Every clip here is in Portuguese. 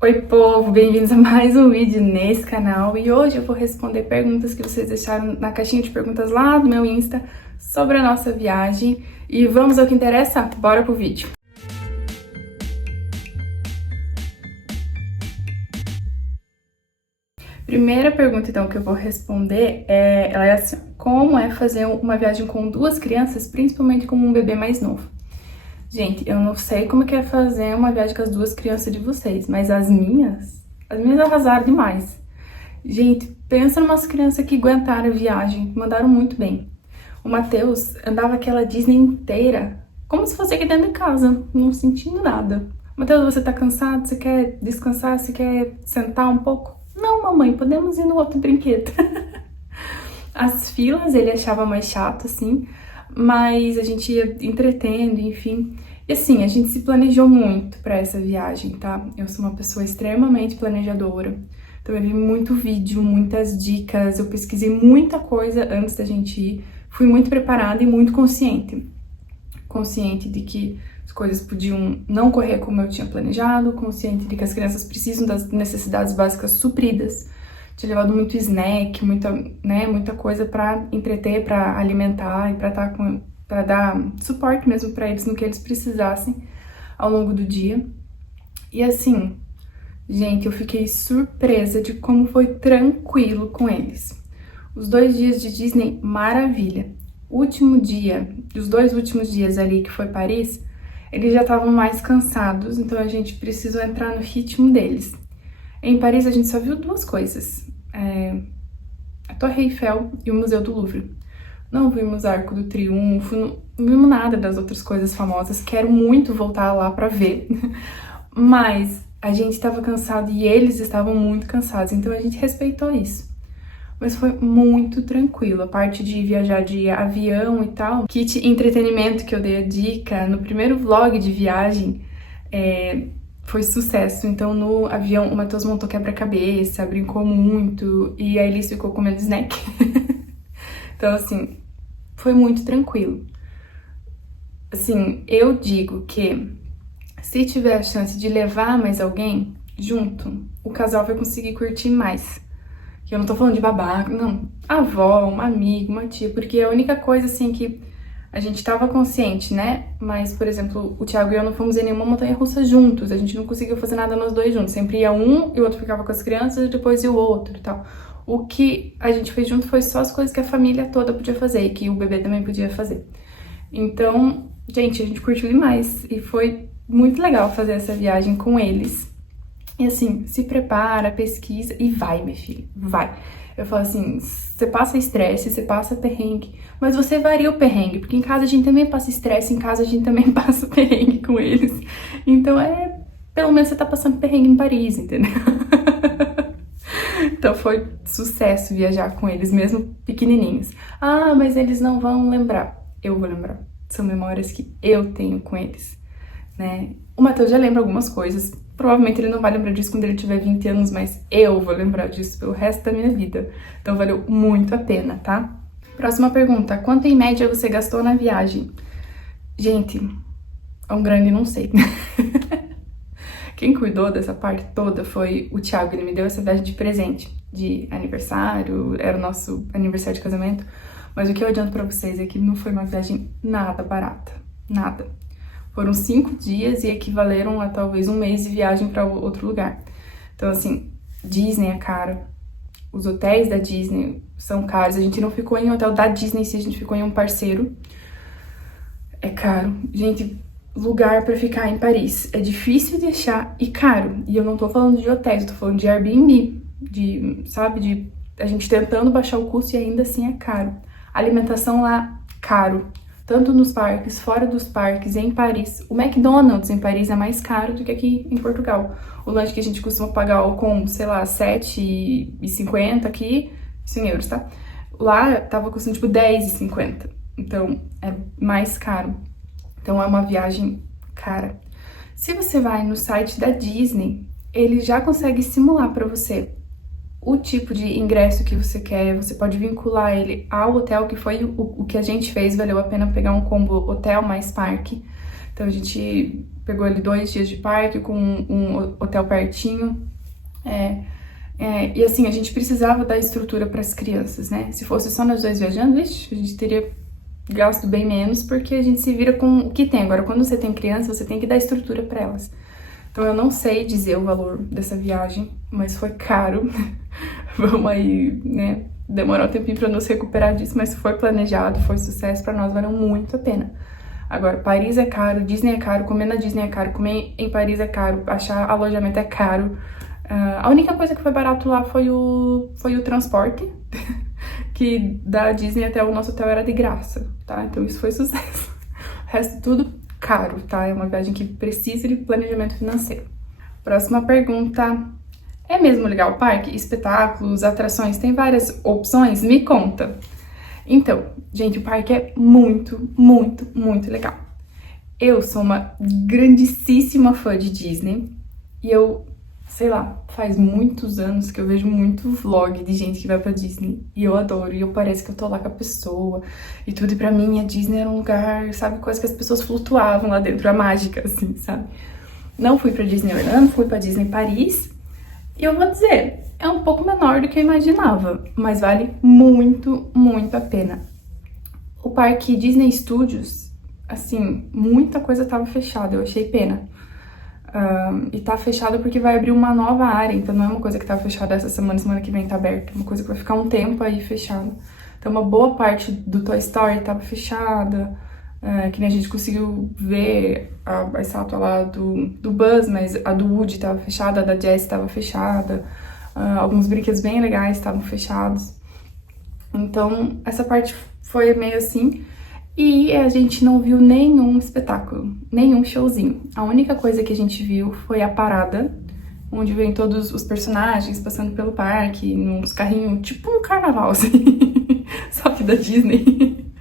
Oi, povo! Bem-vindos a mais um vídeo nesse canal e hoje eu vou responder perguntas que vocês deixaram na caixinha de perguntas lá do meu Insta sobre a nossa viagem e vamos ao que interessa? Bora pro vídeo! Primeira pergunta, então, que eu vou responder ela é assim: como é fazer uma viagem com duas crianças, principalmente com um bebê mais novo? Gente, eu não sei como que é fazer uma viagem com as duas crianças de vocês, mas as minhas arrasaram demais. Gente, pensa numas crianças que aguentaram a viagem, mandaram muito bem. O Matheus andava aquela Disney inteira, como se fosse aqui dentro de casa, não sentindo nada. Matheus, você tá cansado? Você quer descansar? Você quer sentar um pouco? Não, mamãe, podemos ir no outro brinquedo. As filas ele achava mais chato, assim, mas a gente ia entretendo, enfim. E assim, a gente se planejou muito pra essa viagem, tá? Eu sou uma pessoa extremamente planejadora. Então eu vi muito vídeo, muitas dicas, eu pesquisei muita coisa antes da gente ir. Fui muito preparada e muito consciente. Consciente de que as coisas podiam não correr como eu tinha planejado, consciente de que as crianças precisam das necessidades básicas supridas. Tinha levado muito snack, muita coisa pra entreter, pra alimentar e pra dar suporte mesmo pra eles no que eles precisassem ao longo do dia. E assim, gente, eu fiquei surpresa de como foi tranquilo com eles. Os 2 dias de Disney, maravilha. Último dia, os 2 últimos dias ali que foi Paris, eles já estavam mais cansados, então a gente precisou entrar no ritmo deles. Em Paris a gente só viu 2 coisas, a Torre Eiffel e o Museu do Louvre. Não vimos Arco do Triunfo, não vimos nada das outras coisas famosas, quero muito voltar lá pra ver. Mas a gente estava cansado e eles estavam muito cansados, então a gente respeitou isso. Mas foi muito tranquilo, a parte de viajar de avião e tal. Kit entretenimento que eu dei a dica no primeiro vlog de viagem, foi sucesso. Então no avião o Matheus montou quebra-cabeça, brincou muito e a Elis ficou comendo snack. Então assim, foi muito tranquilo. Assim, eu digo que se tiver a chance de levar mais alguém junto, o casal vai conseguir curtir mais. Que eu não tô falando de babaca, não. A avó, uma amiga, uma tia, porque a única coisa assim que a gente tava consciente, né? Mas, por exemplo, o Thiago e eu não fomos em nenhuma montanha-russa juntos. A gente não conseguiu fazer nada nós dois juntos. Sempre ia um e o outro ficava com as crianças e depois ia o outro e tal. O que a gente fez junto foi só as coisas que a família toda podia fazer e que o bebê também podia fazer. Então, gente, a gente curtiu demais e foi muito legal fazer essa viagem com eles. E assim, se prepara, pesquisa e vai, minha filha, vai. Eu falo assim, você passa estresse, você passa perrengue, mas você varia o perrengue, porque em casa a gente também passa estresse, em casa a gente também passa perrengue com eles. Então pelo menos você tá passando perrengue em Paris, entendeu? Então foi sucesso viajar com eles, mesmo pequenininhos. Ah, mas eles não vão lembrar. Eu vou lembrar. São memórias que eu tenho com eles, né? O Matheus já lembra algumas coisas. Provavelmente ele não vai lembrar disso quando ele tiver 20 anos, mas eu vou lembrar disso pelo resto da minha vida. Então valeu muito a pena, tá? Próxima pergunta. Quanto em média você gastou na viagem? Gente, é um grande não sei. Quem cuidou dessa parte toda foi o Thiago. Ele me deu essa viagem de presente, de aniversário, era o nosso aniversário de casamento. Mas o que eu adianto pra vocês é que não foi uma viagem nada barata, nada. Foram 5 dias e equivaleram a talvez um mês de viagem para outro lugar. Então, assim, Disney é caro. Os hotéis da Disney são caros. A gente não ficou em hotel da Disney, se a gente ficou em um parceiro. É caro. Gente, lugar para ficar em Paris é difícil de achar e caro. E eu não tô falando de hotéis, eu tô falando de Airbnb. De a gente tentando baixar o custo e ainda assim é caro. Alimentação lá, caro. Tanto nos parques, fora dos parques, em Paris. O McDonald's em Paris é mais caro do que aqui em Portugal. O lanche que a gente costuma pagar com, sei lá, R$7,50 aqui, isso em euros, tá? Lá tava custando tipo R$10,50. Então é mais caro. Então é uma viagem cara. Se você vai no site da Disney, ele já consegue simular pra você o tipo de ingresso que você quer, você pode vincular ele ao hotel, que foi o que a gente fez, valeu a pena pegar um combo hotel mais parque. Então a gente pegou ali 2 dias de parque com um hotel pertinho. E assim, a gente precisava dar estrutura para as crianças, né? Se fosse só nós dois viajando, vixe, a gente teria gasto bem menos, porque a gente se vira com o que tem. Agora, quando você tem criança, você tem que dar estrutura para elas. Então, eu não sei dizer o valor dessa viagem, mas foi caro. Vamos aí, né, demorar um tempinho para nos recuperar disso, mas foi planejado, foi sucesso para nós, valeu muito a pena. Agora, Paris é caro, Disney é caro, comer na Disney é caro, comer em Paris é caro, achar alojamento é caro. A única coisa que foi barato lá foi o transporte, que da Disney até o nosso hotel era de graça, tá? Então isso foi sucesso. O resto tudo caro, tá? É uma viagem que precisa de planejamento financeiro. Próxima pergunta. É mesmo legal o parque? Espetáculos, atrações, tem várias opções? Me conta. Então, gente, o parque é muito, muito, muito legal. Eu sou uma grandíssima fã de Disney e eu, sei lá, faz muitos anos que eu vejo muito vlog de gente que vai pra Disney e eu adoro, e eu parece que eu tô lá com a pessoa e tudo, e pra mim a Disney era um lugar, sabe, coisa que as pessoas flutuavam lá dentro, a mágica, assim, sabe? Não fui pra Disney Orlando, fui pra Disney Paris e eu vou dizer, é um pouco menor do que eu imaginava, mas vale muito, muito a pena. O parque Disney Studios, assim, muita coisa tava fechada, eu achei pena. E tá fechado porque vai abrir uma nova área, então não é uma coisa que tá fechada essa semana que vem tá aberta, é uma coisa que vai ficar um tempo aí fechada. Então uma boa parte do Toy Story tava fechada, que nem a gente conseguiu ver a estátua lá do Buzz, mas a do Woody tava fechada, a da Jessie tava fechada, alguns brinquedos bem legais estavam fechados. Então essa parte foi meio assim. E a gente não viu nenhum espetáculo, nenhum showzinho. A única coisa que a gente viu foi a parada, onde vem todos os personagens passando pelo parque, nos carrinhos, tipo um carnaval, assim, só que da Disney.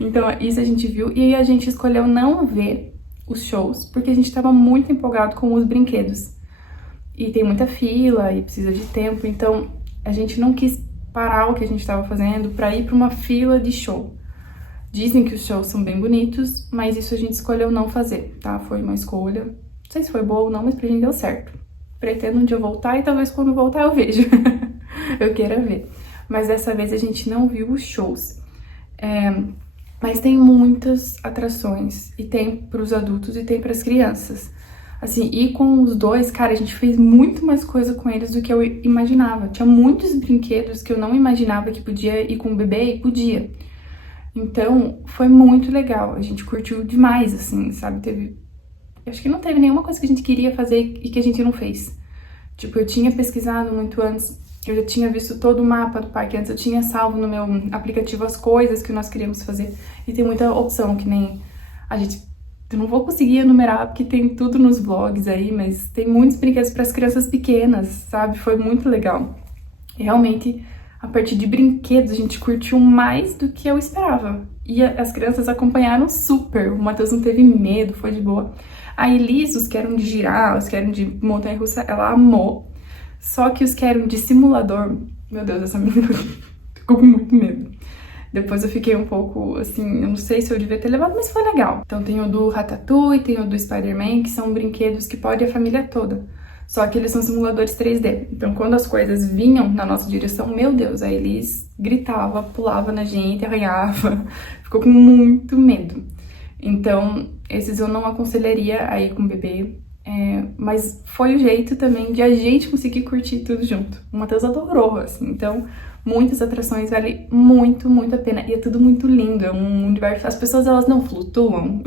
Então, isso a gente viu. E aí a gente escolheu não ver os shows, porque a gente tava muito empolgado com os brinquedos. E tem muita fila, e precisa de tempo, então a gente não quis parar o que a gente tava fazendo pra ir pra uma fila de show. Dizem que os shows são bem bonitos, mas isso a gente escolheu não fazer, tá? Foi uma escolha, não sei se foi boa ou não, mas pra gente deu certo. Pretendo um dia voltar e talvez quando voltar eu veja. Eu queira ver. Mas dessa vez a gente não viu os shows. Mas tem muitas atrações, e tem pros adultos e tem pras crianças. Assim, e com os dois, cara, a gente fez muito mais coisa com eles do que eu imaginava. Tinha muitos brinquedos que eu não imaginava que podia ir com o bebê e podia. Então, foi muito legal, a gente curtiu demais, assim, sabe? Acho que não teve nenhuma coisa que a gente queria fazer e que a gente não fez. Tipo, eu tinha pesquisado muito antes, eu já tinha visto todo o mapa do parque antes, eu tinha salvo no meu aplicativo as coisas que nós queríamos fazer. E tem muita opção, que nem a gente... Eu não vou conseguir enumerar, porque tem tudo nos vlogs aí, mas tem muitos brinquedos para as crianças pequenas, sabe? Foi muito legal. E realmente... A partir de brinquedos, a gente curtiu mais do que eu esperava. E as crianças acompanharam super. O Matheus não teve medo, foi de boa. A Elis, os que eram de girar, os que eram de montanha-russa, ela amou. Só que os que eram de simulador, meu Deus, essa menina ficou com muito medo. Depois eu fiquei um pouco, assim, eu não sei se eu devia ter levado, mas foi legal. Então tem o do Ratatouille, tem o do Spider-Man, que são brinquedos que pode a família toda. Só que eles são simuladores 3D. Então, quando as coisas vinham na nossa direção, meu Deus, a Elis gritava, pulava na gente, arranhava. Ficou com muito medo. Então, esses eu não aconselharia a ir com o bebê. Mas foi o jeito também de a gente conseguir curtir tudo junto. O Matheus adorou, assim. Então, muitas atrações, vale muito, muito a pena. E é tudo muito lindo, é um universo... As pessoas, elas não flutuam.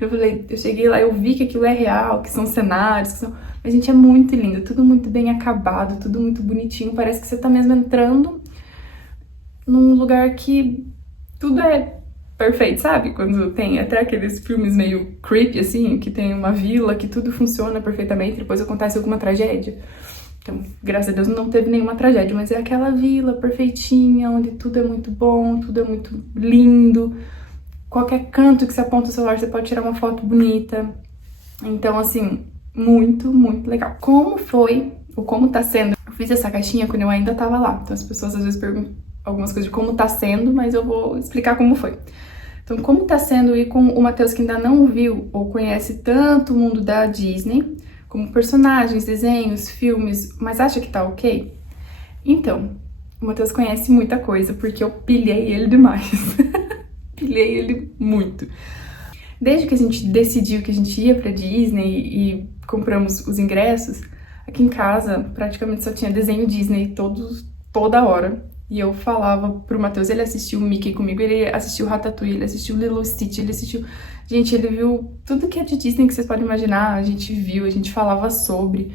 Eu cheguei lá, eu vi que aquilo é real, que são cenários, que são... Mas, gente, é muito lindo, tudo muito bem acabado, tudo muito bonitinho. Parece que você tá mesmo entrando num lugar que tudo é perfeito, sabe? Quando tem até aqueles filmes meio creepy, assim, que tem uma vila, que tudo funciona perfeitamente, depois acontece alguma tragédia. Então, graças a Deus não teve nenhuma tragédia, mas é aquela vila perfeitinha, onde tudo é muito bom, tudo é muito lindo. Qualquer canto que você aponta o celular, você pode tirar uma foto bonita. Então, assim... Muito, muito legal. Como foi, ou como tá sendo? Eu fiz essa caixinha quando eu ainda tava lá. Então as pessoas às vezes perguntam algumas coisas de como tá sendo, mas eu vou explicar como foi. Então, como tá sendo ir com o Matheus que ainda não viu ou conhece tanto o mundo da Disney, como personagens, desenhos, filmes, mas acha que tá ok? Então, o Matheus conhece muita coisa, porque eu pilhei ele demais. Pilhei ele muito. Desde que a gente decidiu que a gente ia pra Disney e compramos os ingressos, aqui em casa praticamente só tinha desenho Disney toda hora. E eu falava pro Matheus, ele assistiu o Mickey comigo, ele assistiu Ratatouille, ele assistiu Lilo e Stitch, ele assistiu... Gente, ele viu tudo que é de Disney que vocês podem imaginar, a gente viu, a gente falava sobre.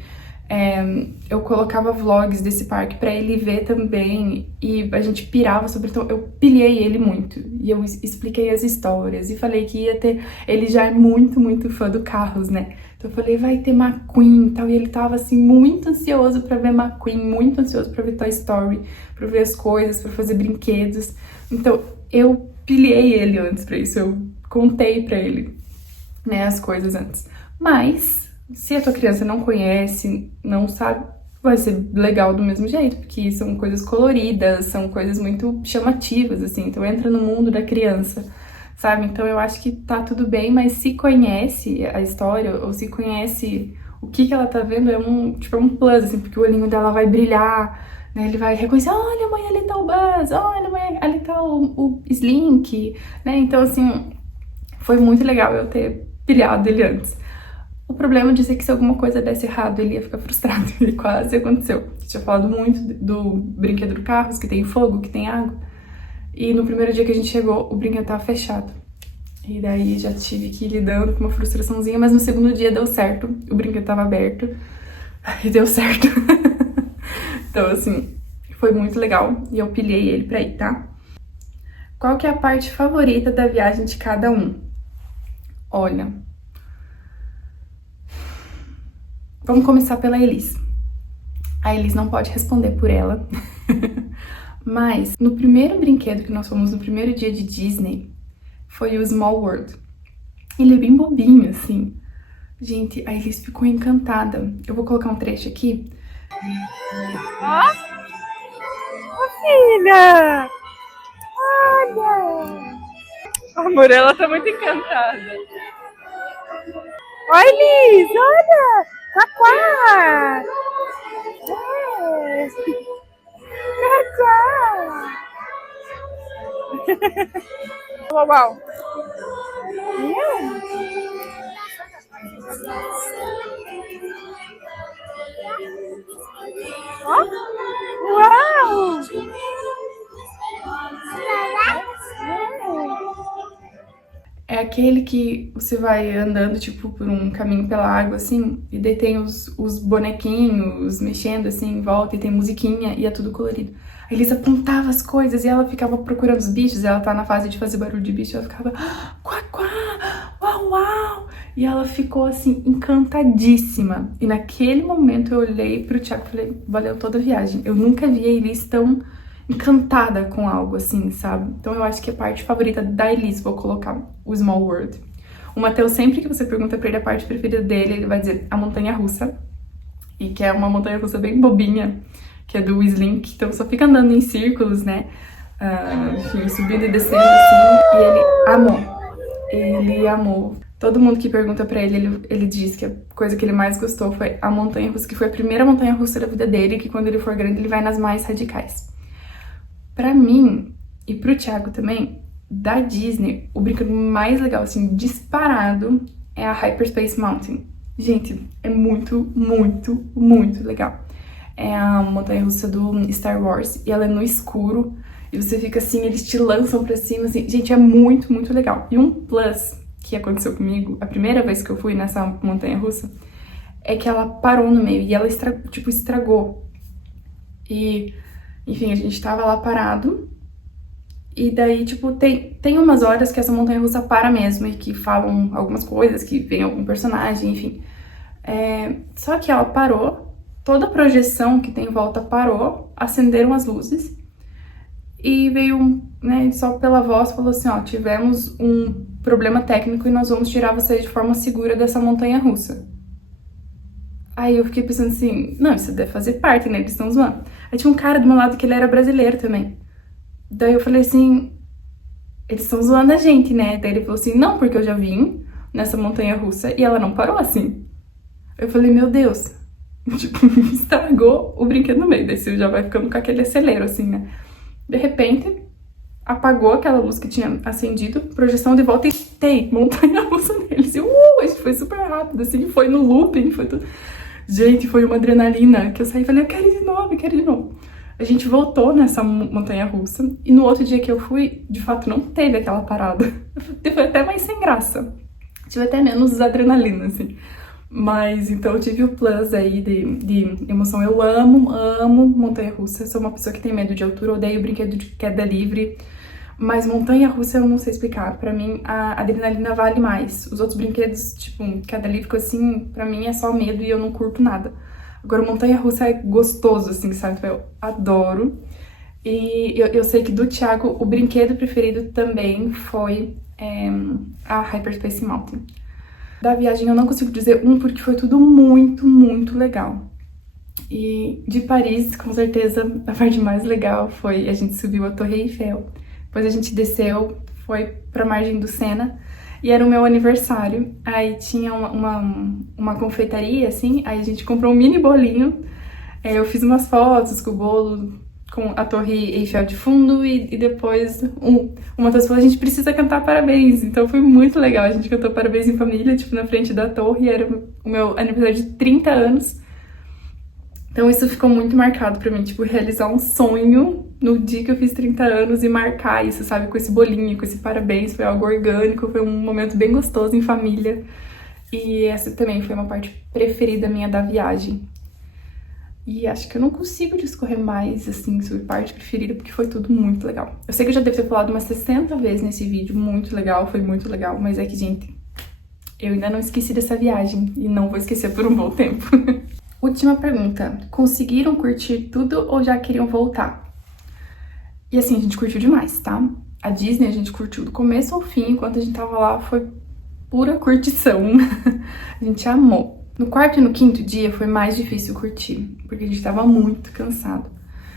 Eu colocava vlogs desse parque pra ele ver também, e a gente pirava sobre... Então, eu pilhei ele muito, e eu expliquei as histórias, e falei que ia ter... Ele já é muito, muito fã do Carros, né? Então eu falei, vai ter McQueen e tal, e ele tava assim, muito ansioso pra ver McQueen, muito ansioso pra ver Toy Story, pra ver as coisas, pra fazer brinquedos. Então eu pilhei ele antes pra isso, eu contei pra ele, né, as coisas antes. Mas, se a tua criança não conhece, não sabe, vai ser legal do mesmo jeito, porque são coisas coloridas, são coisas muito chamativas, assim, então entra no mundo da criança, sabe? Então eu acho que tá tudo bem, mas se conhece a história, ou se conhece o que ela tá vendo, é um plus, assim, porque o olhinho dela vai brilhar, né? Ele vai reconhecer, olha mãe, ali tá o Buzz, olha mãe, ali tá o Slink, né? Então, assim, foi muito legal eu ter pilhado ele antes. O problema de ser que se alguma coisa desse errado, ele ia ficar frustrado, e quase aconteceu. Eu tinha falado muito do brinquedo do Carros, que tem fogo, que tem água. E no primeiro dia que a gente chegou, o brinquedo tava fechado. E daí já tive que ir lidando com uma frustraçãozinha, mas no segundo dia deu certo. O brinquedo tava aberto e deu certo. Então, assim, foi muito legal e eu pilhei ele pra ir, tá? Qual que é a parte favorita da viagem de cada um? Olha, vamos começar pela Elis. A Elis não pode responder por ela. Mas, no primeiro brinquedo que nós fomos no primeiro dia de Disney, foi o Small World. Ele é bem bobinho, assim. Gente, a Elis ficou encantada. Eu vou colocar um trecho aqui. Ó! Ô, filha! Olha! Amor, ela tá muito encantada. Oi, Liz! Olha! Quaquá! É. Uau, uau. Ó. Uau! É aquele que você vai andando, tipo, por um caminho pela água, assim, e daí tem os bonequinhos mexendo, assim, em volta, e tem musiquinha, e é tudo colorido. A Elis apontava as coisas e ela ficava procurando os bichos, ela tá na fase de fazer barulho de bicho, ela ficava, quá, quá, uau, uau! E ela ficou, assim, encantadíssima. E naquele momento eu olhei pro Thiago e falei, valeu toda a viagem. Eu nunca vi a Elis tão encantada com algo, assim, sabe? Então eu acho que a parte favorita da Elis, vou colocar o Small World. O Matheus, sempre que você pergunta pra ele a parte preferida dele, ele vai dizer a montanha-russa. E que é uma montanha-russa bem bobinha, que é do Slink, então só fica andando em círculos, né? Enfim, subindo e descendo, assim, e ele amou. Ele amou. Todo mundo que pergunta pra ele diz que a coisa que ele mais gostou foi a montanha-russa, que foi a primeira montanha-russa da vida dele, que quando ele for grande ele vai nas mais radicais. Pra mim, e pro Thiago também, da Disney, o brinquedo mais legal, assim, disparado, é a Hyperspace Mountain. Gente, é muito, muito, muito legal. É a montanha-russa do Star Wars, e ela é no escuro, e você fica assim, eles te lançam pra cima, assim. Gente, é muito, muito legal. E um plus que aconteceu comigo, a primeira vez que eu fui nessa montanha-russa, é que ela parou no meio, e ela estragou. E... enfim, a gente tava lá parado, e daí, tipo, tem umas horas que essa montanha-russa para mesmo, e que falam algumas coisas, que vem algum personagem, enfim. Só que ela parou, toda a projeção que tem em volta parou, acenderam as luzes, e veio, né, só pela voz, falou assim, ó, tivemos um problema técnico e nós vamos tirar vocês de forma segura dessa montanha-russa. Aí eu fiquei pensando assim, não, isso deve fazer parte, né, eles estão zoando. Aí tinha um cara do meu lado que ele era brasileiro também. Daí eu falei assim, eles estão zoando a gente, né? Daí ele falou assim, não, porque eu já vim nessa montanha-russa e ela não parou assim. Eu falei, meu Deus, tipo, estragou o brinquedo no meio, daí você já vai ficando com aquele acelero, assim, né? De repente, apagou aquela luz que tinha acendido, projeção de volta e tem montanha-russa neles. E a gente foi super rápido, assim, foi no looping, foi tudo. Gente, foi uma adrenalina que eu saí e falei, eu quero ir de novo, eu quero ir de novo. A gente voltou nessa montanha-russa e no outro dia que eu fui, de fato, não teve aquela parada. Foi até mais sem graça. Tive até menos adrenalina, assim. Mas, então, eu tive o plus aí de emoção. Eu amo montanha-russa. Sou uma pessoa que tem medo de altura, odeio brinquedo de queda livre. Mas montanha-russa eu não sei explicar. Pra mim, a adrenalina vale mais. Os outros brinquedos, tipo, queda livre, assim, pra mim é só medo e eu não curto nada. Agora, montanha-russa é gostoso, assim, sabe? Eu adoro. E eu sei que do Thiago, o brinquedo preferido também foi a Hyperspace Mountain. Da viagem eu não consigo dizer porque foi tudo muito legal. E de Paris, com certeza, a parte mais legal foi a gente subiu a Torre Eiffel. Depois a gente desceu, foi pra margem do Sena. E era o meu aniversário, aí tinha uma confeitaria, assim, aí a gente comprou um mini bolinho, eu fiz umas fotos com o bolo, com a Torre Eiffel de fundo, e depois uma das falou, a gente precisa cantar parabéns, então foi muito legal, a gente cantou parabéns em família, tipo, na frente da torre, era o meu aniversário de 30 anos, então isso ficou muito marcado pra mim, tipo, realizar um sonho no dia que eu fiz 30 anos e marcar isso, sabe, com esse bolinho, com esse parabéns, foi algo orgânico, foi um momento bem gostoso em família. E essa também foi uma parte preferida minha da viagem. E acho que eu não consigo discorrer mais, assim, sobre parte preferida, porque foi tudo muito legal. Eu sei que eu já devo ter falado umas 60 vezes nesse vídeo, muito legal, foi muito legal, mas é que, gente, eu ainda não esqueci dessa viagem e não vou esquecer por um bom tempo. Última pergunta, conseguiram curtir tudo ou já queriam voltar? E assim, a gente curtiu demais, tá? A Disney a gente curtiu do começo ao fim, enquanto a gente tava lá foi pura curtição. A gente amou. No quarto e no quinto dia foi mais difícil curtir, porque a gente tava muito cansado.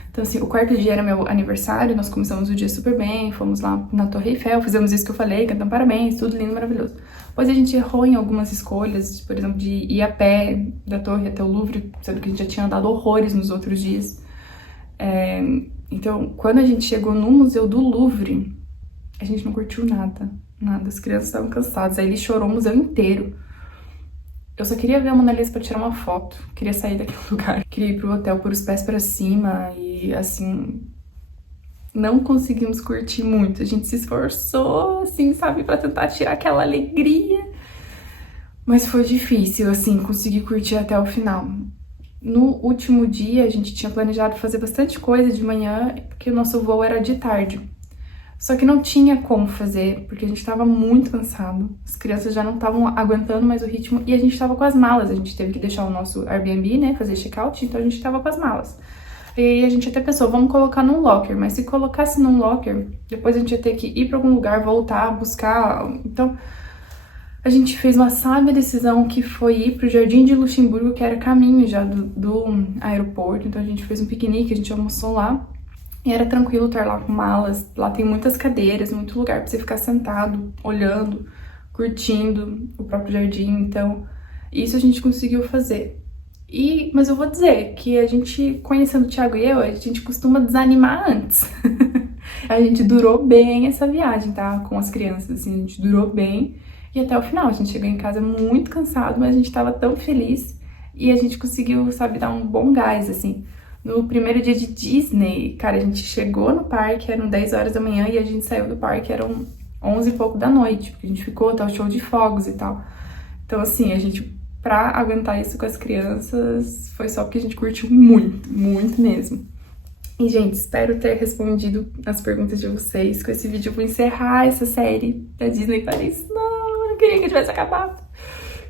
Então assim, o quarto dia era meu aniversário, nós começamos o dia super bem, fomos lá na Torre Eiffel, fizemos isso que eu falei, cantamos parabéns, tudo lindo, maravilhoso. Depois a gente errou em algumas escolhas, por exemplo, de ir a pé da torre até o Louvre, sendo que a gente já tinha andado horrores nos outros dias. Então, quando a gente chegou no Museu do Louvre, a gente não curtiu nada, nada. As crianças estavam cansadas, aí ele chorou o museu inteiro. Eu só queria ver a Mona Lisa pra tirar uma foto, queria sair daquele lugar. Queria ir pro hotel por os pés pra cima e, assim, não conseguimos curtir muito. A gente se esforçou, assim, sabe, pra tentar tirar aquela alegria. Mas foi difícil, assim, conseguir curtir até o final. No último dia, a gente tinha planejado fazer bastante coisa de manhã, porque o nosso voo era de tarde. Só que não tinha como fazer, porque a gente tava muito cansado. As crianças já não estavam aguentando mais o ritmo e a gente tava com as malas. A gente teve que deixar o nosso Airbnb, né, fazer check-out, então a gente tava com as malas. E aí a gente até pensou, vamos colocar num locker, mas se colocasse num locker, depois a gente ia ter que ir pra algum lugar, voltar, buscar. Então, a gente fez uma sábia decisão que foi ir pro Jardim de Luxemburgo, que era caminho já do aeroporto. Então a gente fez um piquenique, a gente almoçou lá. E era tranquilo estar lá com malas, lá tem muitas cadeiras, muito lugar pra você ficar sentado, olhando, curtindo o próprio jardim, então isso a gente conseguiu fazer. Mas eu vou dizer que a gente, conhecendo o Thiago e eu, a gente costuma desanimar antes. A gente durou bem essa viagem, tá? Com as crianças, assim, a gente durou bem e até o final. A gente chegou em casa muito cansado, mas a gente tava tão feliz e a gente conseguiu, sabe, dar um bom gás, assim. No primeiro dia de Disney, cara, a gente chegou no parque, eram 10 horas da manhã, e a gente saiu do parque, eram 11 e pouco da noite, porque a gente ficou, tá o show de fogos e tal. Então, assim, a gente, pra aguentar isso com as crianças, foi só porque a gente curtiu muito mesmo. E, gente, espero ter respondido as perguntas de vocês. Com esse vídeo eu vou encerrar essa série da Disney Paris. Não, eu não queria que tivesse acabado.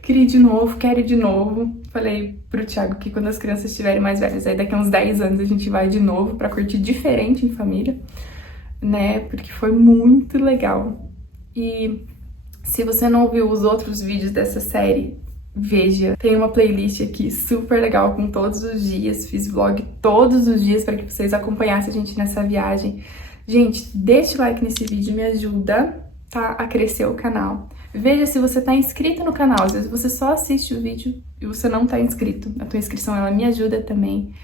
Queria ir de novo, quero ir de novo. Falei pro Thiago que quando as crianças estiverem mais velhas, aí daqui a uns 10 anos a gente vai de novo pra curtir diferente em família, né? Porque foi muito legal. E se você não viu os outros vídeos dessa série, veja. Tem uma playlist aqui super legal com todos os dias. Fiz vlog todos os dias para que vocês acompanhassem a gente nessa viagem. Gente, deixa o like nesse vídeo, me ajuda, tá, a crescer o canal. Veja se você tá inscrito no canal, às vezes você só assiste o vídeo e você não tá inscrito. A tua inscrição, ela me ajuda também.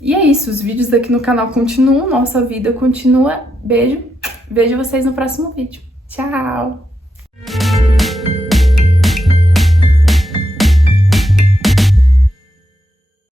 E é isso, os vídeos daqui no canal continuam, nossa vida continua. Beijo, vejo vocês no próximo vídeo. Tchau!